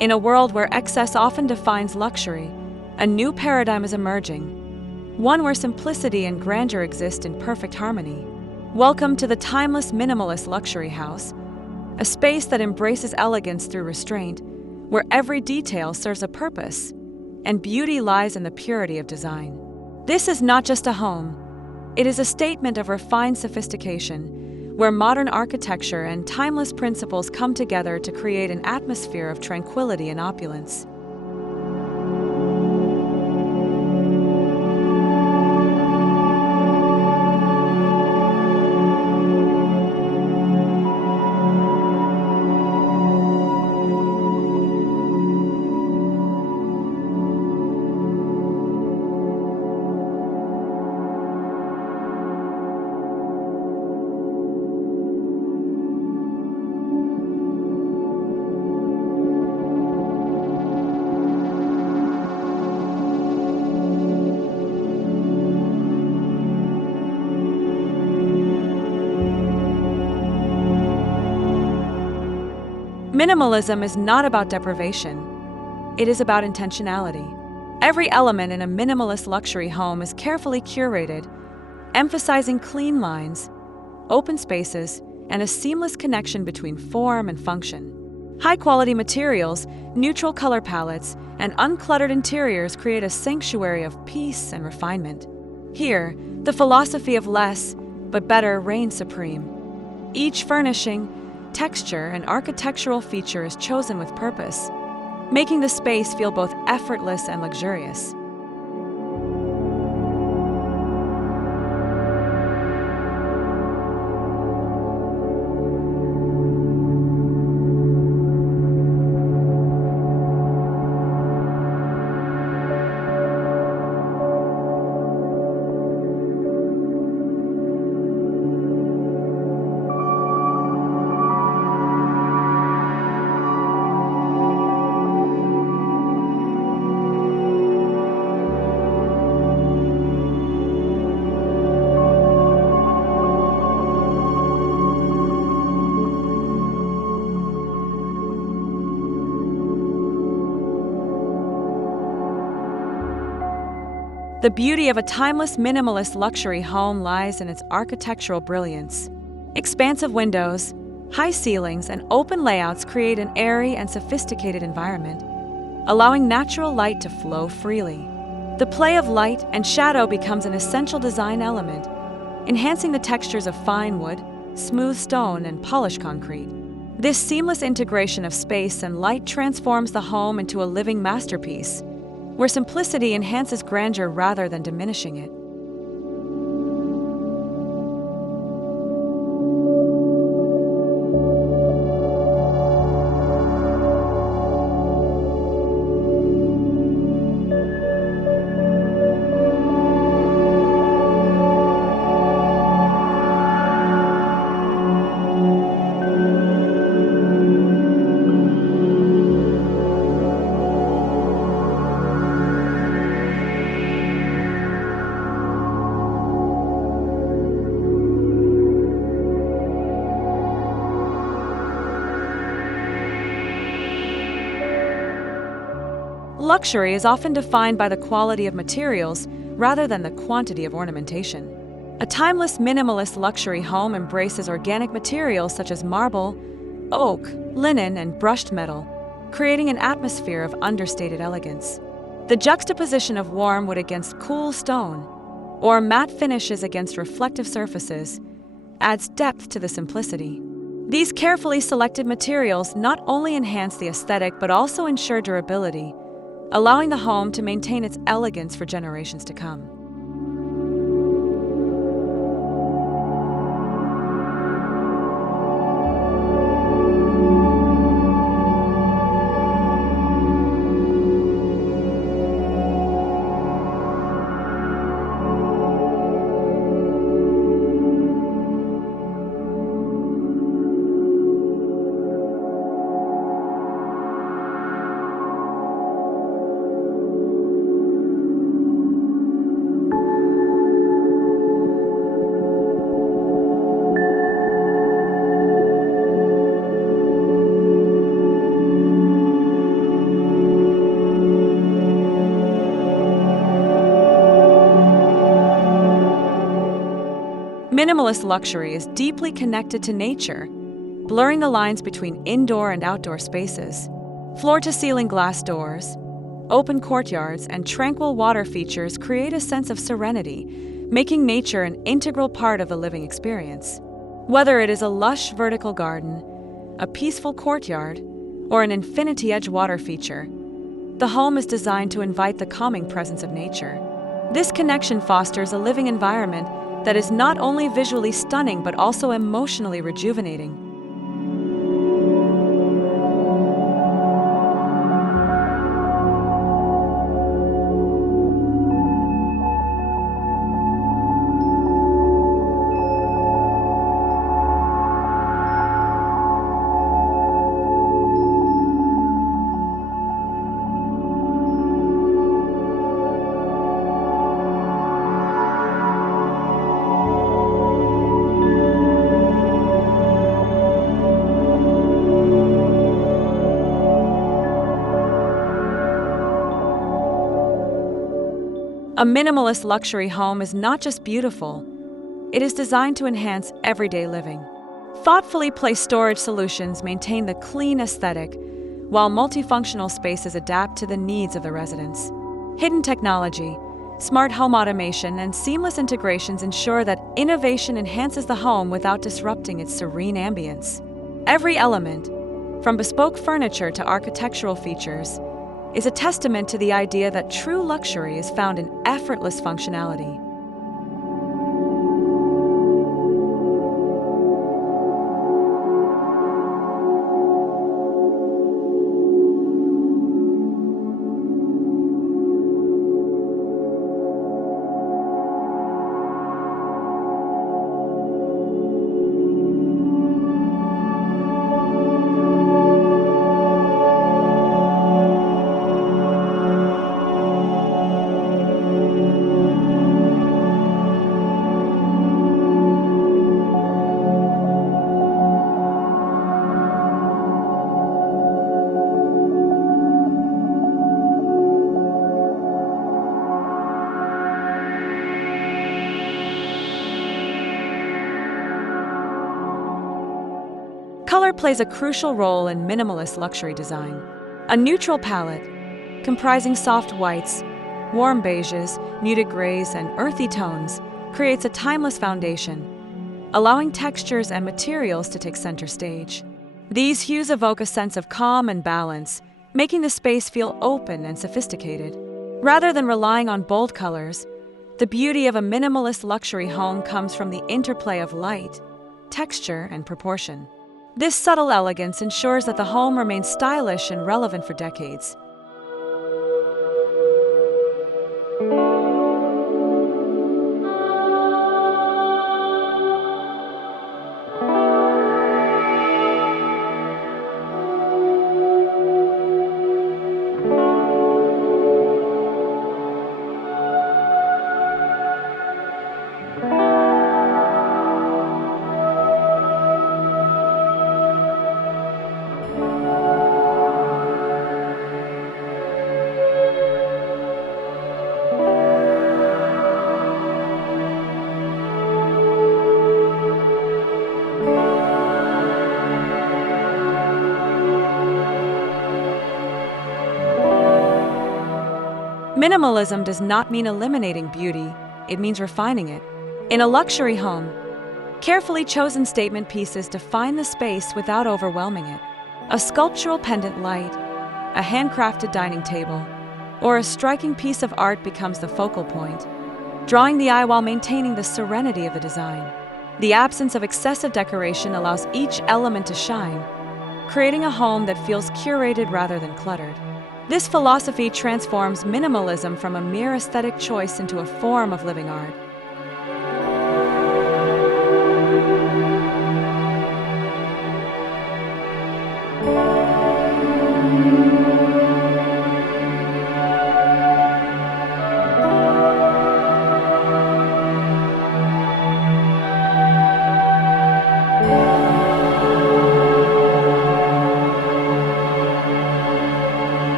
In a world where excess often defines luxury, a new paradigm is emerging, one where simplicity and grandeur exist in perfect harmony. Welcome to the timeless minimalist luxury house, a space that embraces elegance through restraint, where every detail serves a purpose, and beauty lies in the purity of design. This is not just a home, it is a statement of refined sophistication, where modern architecture and timeless principles come together to create an atmosphere of tranquility and opulence. Minimalism is not about deprivation. It is about intentionality. Every element in a minimalist luxury home is carefully curated, emphasizing clean lines, open spaces, and a seamless connection between form and function. High-quality materials, neutral color palettes, and uncluttered interiors create a sanctuary of peace and refinement. Here, the philosophy of less but better reigns supreme. Each furnishing, texture, and architectural feature is chosen with purpose, making the space feel both effortless and luxurious. The beauty of a timeless minimalist luxury home lies in its architectural brilliance. Expansive windows, high ceilings, and open layouts create an airy and sophisticated environment, allowing natural light to flow freely. The play of light and shadow becomes an essential design element, enhancing the textures of fine wood, smooth stone, and polished concrete. This seamless integration of space and light transforms the home into a living masterpiece, where simplicity enhances grandeur rather than diminishing it. Luxury is often defined by the quality of materials rather than the quantity of ornamentation. A timeless minimalist luxury home embraces organic materials such as marble, oak, linen, and brushed metal, creating an atmosphere of understated elegance. The juxtaposition of warm wood against cool stone, or matte finishes against reflective surfaces, adds depth to the simplicity. These carefully selected materials not only enhance the aesthetic but also ensure durability, allowing the home to maintain its elegance for generations to come. minimalist luxury is deeply connected to nature, blurring the lines between indoor and outdoor spaces. Floor-to-ceiling glass doors, open courtyards, and tranquil water features create a sense of serenity, making nature an integral part of the living experience. Whether it is a lush vertical garden, a peaceful courtyard, or an infinity-edge water feature, the home is designed to invite the calming presence of nature. This connection fosters a living environment that is not only visually stunning but also emotionally rejuvenating. A minimalist luxury home is not just beautiful, it is designed to enhance everyday living. Thoughtfully placed storage solutions maintain the clean aesthetic, while multifunctional spaces adapt to the needs of the residents. Hidden technology, smart home automation, and seamless integrations ensure that innovation enhances the home without disrupting its serene ambience. Every element, from bespoke furniture to architectural features, is a testament to the idea that true luxury is found in effortless functionality. Color plays a crucial role in minimalist luxury design. A neutral palette, comprising soft whites, warm beiges, muted grays, and earthy tones, creates a timeless foundation, allowing textures and materials to take center stage. These hues evoke a sense of calm and balance, making the space feel open and sophisticated. Rather than relying on bold colors, the beauty of a minimalist luxury home comes from the interplay of light, texture, and proportion. This subtle elegance ensures that the home remains stylish and relevant for decades. Minimalism does not mean eliminating beauty, it means refining it. In a luxury home, carefully chosen statement pieces define the space without overwhelming it. A sculptural pendant light, a handcrafted dining table, or a striking piece of art becomes the focal point, drawing the eye while maintaining the serenity of the design. The absence of excessive decoration allows each element to shine, creating a home that feels curated rather than cluttered. This philosophy transforms minimalism from a mere aesthetic choice into a form of living art.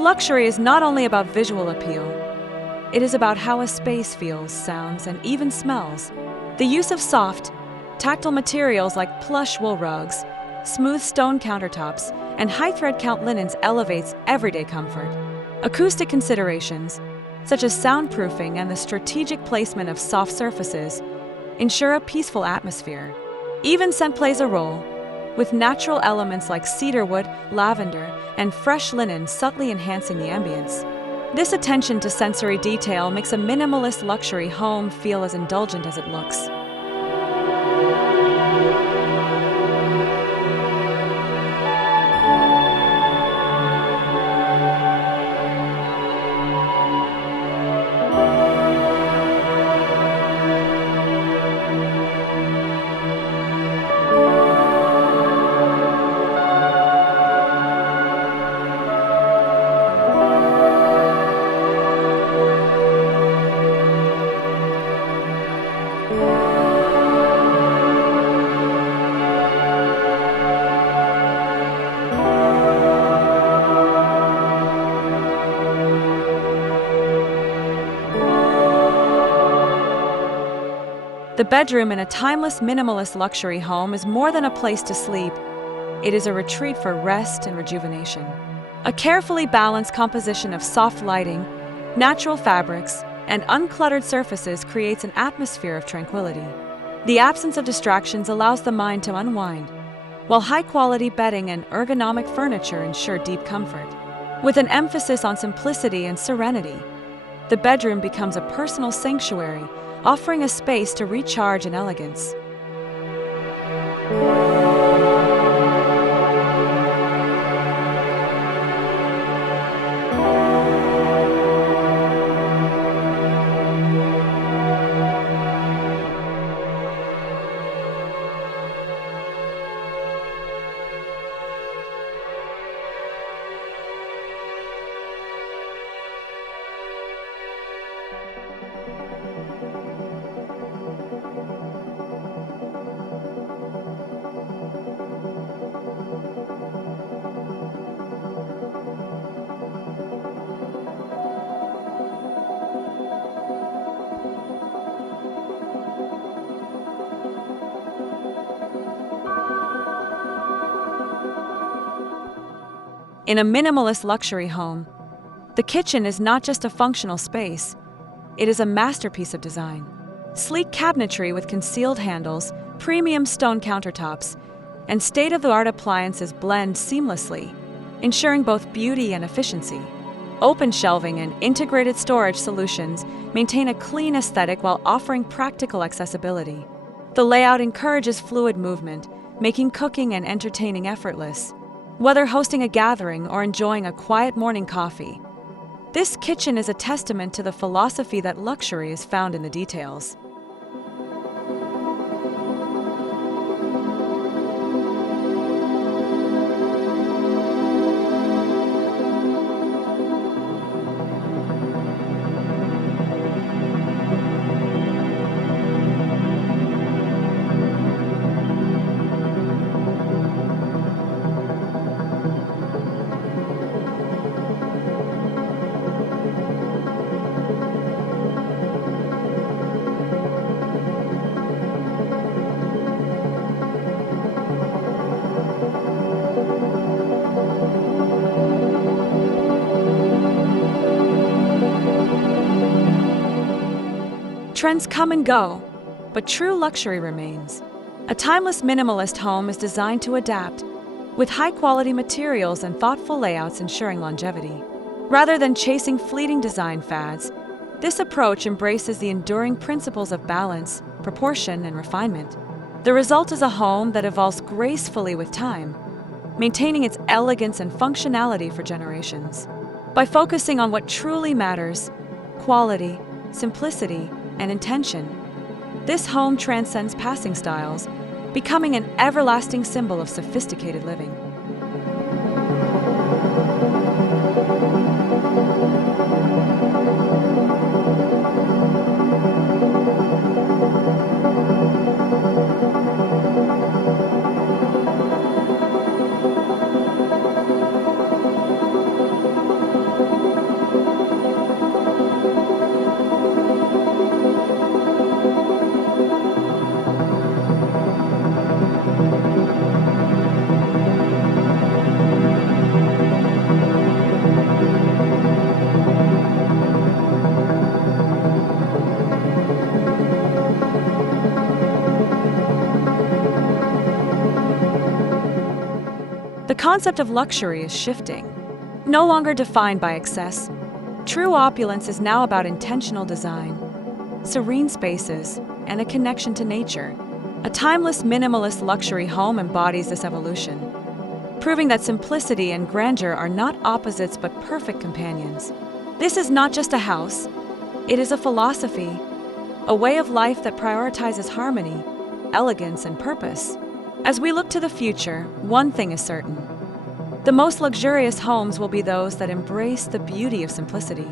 Luxury is not only about visual appeal, it is about how a space feels, sounds, and even smells. The use of soft, tactile materials like plush wool rugs, smooth stone countertops, and high thread count linens elevates everyday comfort. Acoustic considerations, such as soundproofing and the strategic placement of soft surfaces, ensure a peaceful atmosphere. Even scent plays a role, with natural elements like cedarwood, lavender, and fresh linen subtly enhancing the ambience. This attention to sensory detail makes a minimalist luxury home feel as indulgent as it looks. The bedroom in a timeless minimalist luxury home is more than a place to sleep. It is a retreat for rest and rejuvenation. A carefully balanced composition of soft lighting, natural fabrics, and uncluttered surfaces creates an atmosphere of tranquility. The absence of distractions allows the mind to unwind, while high-quality bedding and ergonomic furniture ensure deep comfort. With an emphasis on simplicity and serenity, the bedroom becomes a personal sanctuary, offering a space to recharge in elegance. In a minimalist luxury home, the kitchen is not just a functional space, it is a masterpiece of design. Sleek cabinetry with concealed handles, premium stone countertops, and state-of-the-art appliances blend seamlessly, ensuring both beauty and efficiency. Open shelving and integrated storage solutions maintain a clean aesthetic while offering practical accessibility. The layout encourages fluid movement, making cooking and entertaining effortless. Whether hosting a gathering or enjoying a quiet morning coffee, this kitchen is a testament to the philosophy that luxury is found in the details. Trends come and go, but true luxury remains. A timeless minimalist home is designed to adapt, with high-quality materials and thoughtful layouts ensuring longevity. Rather than chasing fleeting design fads, this approach embraces the enduring principles of balance, proportion, and refinement. The result is a home that evolves gracefully with time, maintaining its elegance and functionality for generations. By focusing on what truly matters, quality, simplicity, and intention, this home transcends passing styles, becoming an everlasting symbol of sophisticated living. concept of luxury is shifting. No longer defined by excess, true opulence is now about intentional design, serene spaces, and a connection to nature. A timeless minimalist luxury home embodies this evolution, proving that simplicity and grandeur are not opposites but perfect companions. This is not just a house, it is a philosophy, a way of life that prioritizes harmony, elegance, and purpose. As we look to the future, one thing is certain. The most luxurious homes will be those that embrace the beauty of simplicity.